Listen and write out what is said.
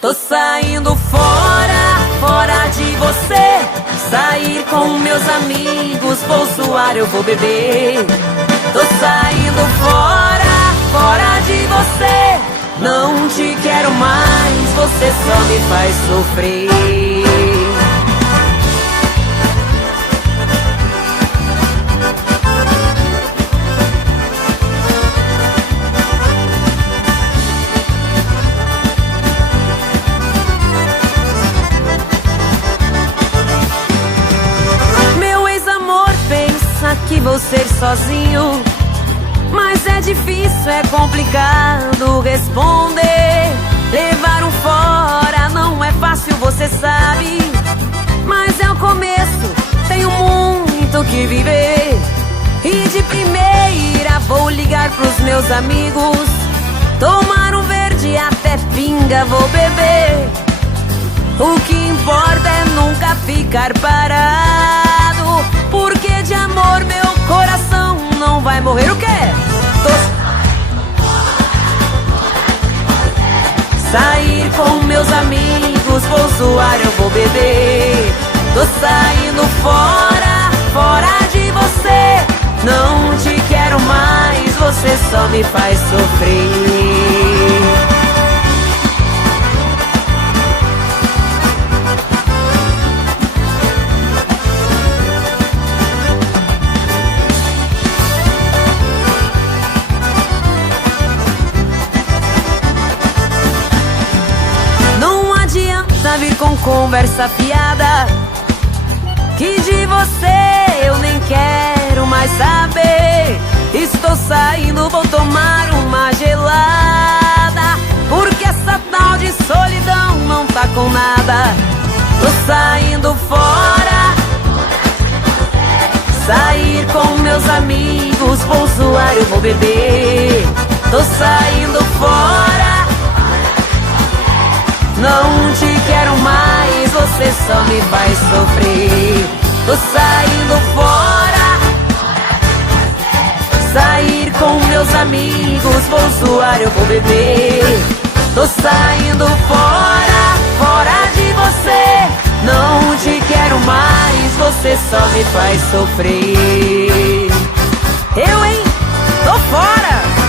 Tô saindo fora, fora de você. Sair com meus amigos, vou suar, eu vou beber. Tô saindo fora, fora de você. Não te quero mais, você só me faz sofrer. Que vou ser sozinho, mas é difícil, é complicado responder. Levar um fora não é fácil, você sabe, mas é o começo, tenho muito que viver. E de primeira vou ligar pros meus amigos, tomar um verde até pinga vou beber. O que importa é nunca ficar parado, porque de amor meu coração não vai morrer. O quê? Sair com meus amigos, vou zoar, eu vou beber. Tô saindo fora, fora de você. Não te quero mais, você só me faz sofrer. Vir com conversa fiada, que de você eu nem quero mais saber. Estou saindo, vou tomar uma gelada, porque essa tal de solidão não tá com nada. Tô saindo fora, sair com meus amigos, vou zoar, eu vou beber. Tô saindo fora, não te quero mais, você só me faz sofrer. Tô saindo fora, sair com meus amigos, vou zoar, eu vou beber. Tô saindo fora, fora de você. Não te quero mais, você só me faz sofrer. Eu, hein? Tô fora!